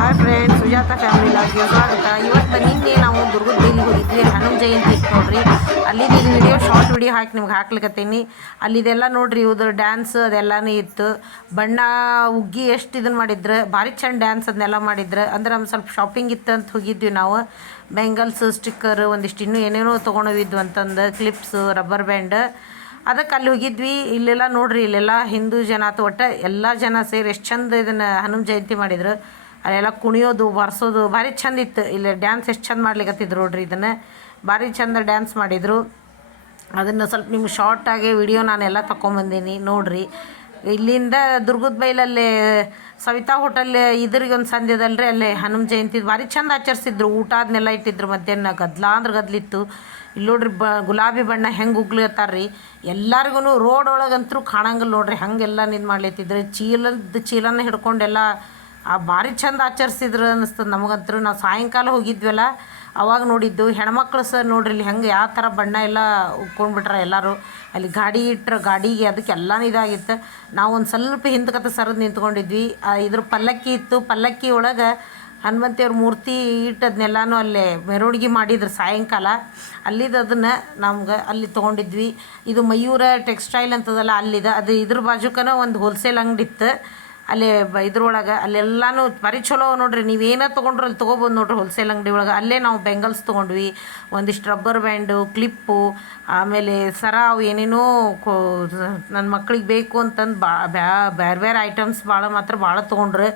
Hi friends Sujatha family ಲಾಗ್ಗೆ ಸ್ವಾಗತ. ಇವತ್ತು ನಿನ್ನೆ ನಾವು ದುರ್ಗದ ಬೈಲಿಗೆ ಹೋಗಿದ್ವಿ. ಹನುಮ ಜಯಂತಿ ನೋಡ್ರಿ. ಅಲ್ಲಿದ್ದು ಇದು ವಿಡಿಯೋ ಶಾರ್ಟ್ ವಿಡಿಯೋ ಹಾಕಿ ನಿಮ್ಗೆ ಹಾಕ್ಲಿಕತ್ತೀನಿ. ಅಲ್ಲಿದೆಲ್ಲ ನೋಡ್ರಿ, ಇವ್ದು ಡ್ಯಾನ್ಸ್ ಅದೆಲ್ಲನೂ ಇತ್ತು. ಬಣ್ಣ, ಉಗ್ಗಿ ಎಷ್ಟು ಇದನ್ನು ಮಾಡಿದ್ರು, ಭಾರಿ ಚಂದ ಡ್ಯಾನ್ಸ್ ಅದನ್ನೆಲ್ಲ ಮಾಡಿದ್ರು. ಅಂದ್ರೆ ನಮ್ಮ ಸ್ವಲ್ಪ ಶಾಪಿಂಗ್ ಇತ್ತು ಅಂತ ಹೋಗಿದ್ವಿ ನಾವು. ಬೆಂಗಲ್ಸ್ ಸ್ಟಿಕ್ಕರ್ ಒಂದಿಷ್ಟು ಇನ್ನೂ ಏನೇನೋ ತೊಗೊಂಡೋಗಿದ್ವು ಅಂತಂದು ಕ್ಲಿಪ್ಸ್ ರಬ್ಬರ್ ಬ್ಯಾಂಡ್ ಅದಕ್ಕೆ ಅಲ್ಲಿ ಹೋಗಿದ್ವಿ. ಇಲ್ಲೆಲ್ಲ ನೋಡ್ರಿ, ಇಲ್ಲೆಲ್ಲ ಹಿಂದೂ ಜನ ಅಥವಾ ಒಟ್ಟು ಎಲ್ಲ ಜನ ಸೇರಿ ಎಷ್ಟು ಚಂದ ಇದನ್ನು ಹನುಮ ಜಯಂತಿ ಮಾಡಿದ್ರು. ಅಲ್ಲೆಲ್ಲ ಕುಣಿಯೋದು ಬರ್ಸೋದು ಭಾರಿ ಚಂದ ಇತ್ತು. ಇಲ್ಲಿ ಡ್ಯಾನ್ಸ್ ಎಷ್ಟು ಚಂದ ಮಾಡ್ಲಿಕ್ಕತ್ತಿದ್ರು ನೋಡ್ರಿ ಇದನ್ನು. ಭಾರಿ ಚಂದ ಡ್ಯಾನ್ಸ್ ಮಾಡಿದರು. ಅದನ್ನು ಸ್ವಲ್ಪ ನಿಮ್ಗೆ ಶಾರ್ಟಾಗಿ ವಿಡಿಯೋ ನಾನೆಲ್ಲ ತೊಗೊಂಬಂದೀನಿ ನೋಡ್ರಿ. ಇಲ್ಲಿಂದ ದುರ್ಗದ ಬೈಲಲ್ಲಿ, ಸವಿತಾ ಹೋಟೆಲ್ ಇದ್ರಿಗೆ ಒಂದು ಸಂಧ್ಯದಲ್ರಿ, ಅಲ್ಲಿ ಹನುಮ ಜಯಂತಿ. ಭಾರಿ ಚಂದ ಆಚರಿಸಿದ್ರು, ಊಟ ಅದನ್ನೆಲ್ಲ ಇಟ್ಟಿದ್ರು ಮಧ್ಯಾಹ್ನ. ಗದ್ಲ ಅಂದ್ರೆ ಗದ್ಲಿತ್ತು. ಇಲ್ಲಿ ನೋಡ್ರಿ ಬ, ಗುಲಾಬಿ ಬಣ್ಣ ಹೆಂಗೆ ಉಗ್ಲತ್ತಾರ ರೀ ಎಲ್ಲರಿಗೂ ರೋಡ್ ಒಳಗಂತರೂ ಕಾಣಂಗಿಲ್ಲ ನೋಡ್ರಿ, ಹಂಗೆಲ್ಲ ನಿಂದು ಮಾಡ್ಲತ್ತಿದ್ರು. ಚೀಲದ ಚೀಲನ ಹಿಡ್ಕೊಂಡೆಲ್ಲ ಆ ಭಾರಿ ಚಂದ ಆಚರಿಸಿದ್ರು ಅನ್ನಿಸ್ತದೆ ನಮಗಂತೂ. ನಾವು ಸಾಯಂಕಾಲ ಹೋಗಿದ್ವಲ್ಲ, ಅವಾಗ ನೋಡಿದ್ದು ಹೆಣ್ಮಕ್ಳು ಸರ್ ನೋಡ್ರಿ ಇಲ್ಲಿ ಹೆಂಗೆ ಯಾವ ಥರ ಬಣ್ಣ ಎಲ್ಲ ಉಕ್ಕೊಂಡ್ಬಿಟ್ರೆ ಎಲ್ಲರೂ. ಅಲ್ಲಿ ಗಾಡಿ ಇಟ್ಟರೆ ಗಾಡಿಗೆ ಅದಕ್ಕೆ ಇದಾಗಿತ್ತು. ನಾವು ಒಂದು ಸ್ವಲ್ಪ ಹಿಂದ್ಕತ್ತ ಸರದ್ ನಿಂತ್ಕೊಂಡಿದ್ವಿ. ಇದ್ರ ಪಲ್ಲಕ್ಕಿ ಇತ್ತು. ಪಲ್ಲಕ್ಕಿ ಒಳಗೆ ಹನುಮಂತಿಯವ್ರ ಮೂರ್ತಿ ಇಟ್ಟದನ್ನೆಲ್ಲನೂ ಅಲ್ಲೇ ಮೆರವಣಿಗೆ ಮಾಡಿದ್ರು ಸಾಯಂಕಾಲ. ಅಲ್ಲಿದ್ದು ಅದನ್ನು ನಮ್ಗೆ ಅಲ್ಲಿ ತೊಗೊಂಡಿದ್ವಿ. ಇದು ಮಯೂರ ಟೆಕ್ಸ್ಟೈಲ್ ಅಂತದಲ್ಲ ಅಲ್ಲಿದೆ, ಅದು ಇದ್ರ ಬಾಜುಕನ ಒಂದು ಹೋಲ್ಸೇಲ್ ಅಂಗಡಿ ಇತ್ತು. ಅಲ್ಲಿ ಇದ್ರೊಳಗೆ ಅಲ್ಲೆಲ್ಲನೂ ಭಾರಿ ಚಲೋ ನೋಡ್ರಿ ನೀವೇನ ತೊಗೊಂಡ್ರು ಅಲ್ಲಿ ತೊಗೊಬೋದು ನೋಡ್ರಿ ಹೋಲ್ಸೇಲ್ ಅಂಗಡಿ ಒಳಗೆ. ಅಲ್ಲೇ ನಾವು ಬೆಂಗಲ್ಸ್ ತೊಗೊಂಡ್ವಿ, ಒಂದಿಷ್ಟು ರಬ್ಬರ್ ಬ್ಯಾಂಡು ಕ್ಲಿಪ್ಪು ಆಮೇಲೆ ಸರ ಅವು ಏನೇನೋ ಕೋ ನನ್ನ ಮಕ್ಳಿಗೆ ಬೇಕು ಅಂತಂದು ಬಾ ಬೇರೆ ಬೇರೆ ಐಟಮ್ಸ್ ಭಾಳ ಮಾತ್ರ ಭಾಳ ತೊಗೊಂಡ್ರು.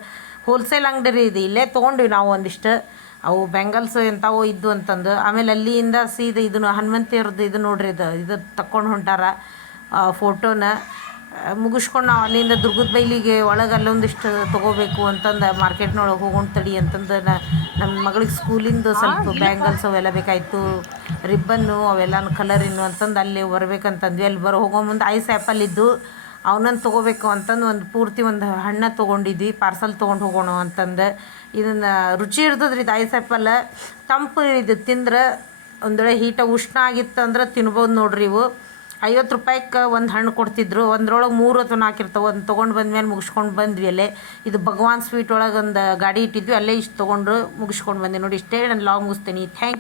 ಹೋಲ್ಸೇಲ್ ಅಂಗಡಿ ರೀ ಇದು, ಇಲ್ಲೇ ತೊಗೊಂಡ್ವಿ ನಾವು ಒಂದಿಷ್ಟು. ಅವು ಬೆಂಗಲ್ಸ್ ಎಂಥವು ಇದ್ದು ಅಂತಂದು. ಆಮೇಲೆ ಅಲ್ಲಿಂದ ಸೀದ ಇದನ್ನು ಹನುಮಂತಿಯವ್ರದ್ದು ಇದು ನೋಡ್ರಿ ಇದು ಇದು ತಕ್ಕೊಂಡು ಹೊಂಟಾರ ಫೋಟೋನ ಮುಗಿಸ್ಕೊಂಡು ನಾವು ಅಲ್ಲಿಂದ ದುರ್ಗದ ಬೈಲಿಗೆ ಒಳಗೆ ಅಲ್ಲೊಂದಿಷ್ಟು ತೊಗೋಬೇಕು ಅಂತಂದು ಮಾರ್ಕೆಟ್ನೊಳಗೆ ಹೋಗೋಣ ತಡಿ ಅಂತಂದು ನಮ್ಮ ಮಗಳಿಗೆ ಸ್ಕೂಲಿಂದು ಸ್ವಲ್ಪ ಬ್ಯಾಂಗಲ್ಸ್ ಅವೆಲ್ಲ ಬೇಕಾಯಿತು. ರಿಬ್ಬನ್ನು ಅವೆಲ್ಲನೂ ಕಲರಿನ್ನು ಅಂತಂದು ಅಲ್ಲಿ ಬರಬೇಕಂತಂದ್ವಿ ಅಲ್ಲಿ ಬರೋ ಹೋಗೋ ಮುಂದೆ ಐಸ್ ಆ್ಯಪಲ್ ಇದ್ದು ಅವನನ್ನು ತೊಗೋಬೇಕು ಅಂತಂದು ಒಂದು ಪೂರ್ತಿ ಒಂದು ಹಣ್ಣು ತೊಗೊಂಡಿದ್ವಿ. ಪಾರ್ಸಲ್ ತೊಗೊಂಡು ಹೋಗೋಣ ಅಂತಂದು. ಇದನ್ನು ರುಚಿ ಇರ್ತದ್ರಿ ರೀ ಇದು ಐಸ್ ಆ್ಯಪಲ್ ತಂಪು ಇದು ತಿಂದ್ರೆ ಒಂದು ವೇಳೆ ಹೀಟ ಉಷ್ಣ ಆಗಿತ್ತು ಅಂದ್ರೆ ತಿನ್ಬೋದು ನೋಡ್ರಿ ಇವು. ಐವತ್ತು ರೂಪಾಯಿಗೆ ಒಂದು ಹಣ್ಣು ಕೊಡ್ತಿದ್ರು. ಒಂದ್ರೊಳಗೆ ಮೂರು ಅಥವಾ ನಾಲ್ಕು ಇರ್ತವೆ ಒಂದು ತೊಗೊಂಡು ಬಂದ್ಮೇಲೆ ಮುಗಿಸ್ಕೊಂಡು ಬಂದ್ವಿ ಅಲ್ಲೇ. ಇದು ಭಗವಾನ್ ಸ್ವೀಟ್ ಒಳಗೆ ಒಂದು ಗಾಡಿ ಇಟ್ಟಿದ್ವಿ. ಅಲ್ಲೇ ಇಷ್ಟು ತೊಗೊಂಡು ಮುಗಿಸ್ಕೊಂಡು ಬಂದೆ. ನೋಡಿ, ಇಷ್ಟೇ ನಾನು ಲಾಂಗ್ ಮುಗಿಸ್ತೀನಿ. ಥ್ಯಾಂಕ್